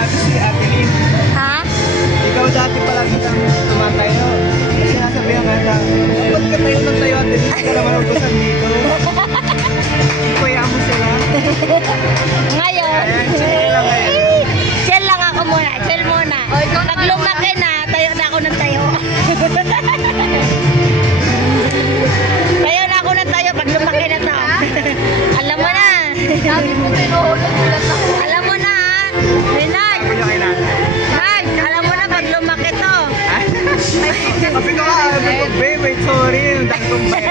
dati si Ate Lynn. Ha? Ikaw dati pala kitang tumatayo. Kasi nasabihan ka na, ba't ka tayo ng tayo Ate Lynn? Hindi ka naman ubusan dito. Kuya mo sila. Ngayon. Ayan, chill lang ngayon. Chill lang ako muna. Chill muna. Pag lumaki na, tayo na ako ng tayo. Tayo na ako ng tayo pag lumaki na to. Alam mo na. Sabi mo pinuhulog ulat ako. Alam mo na ha. Renard. Kuya kay nanay. Nard, alam mo na pag lumaki to. Sabi ko nga, babe, wait, sorry. Yung dami kong bayan.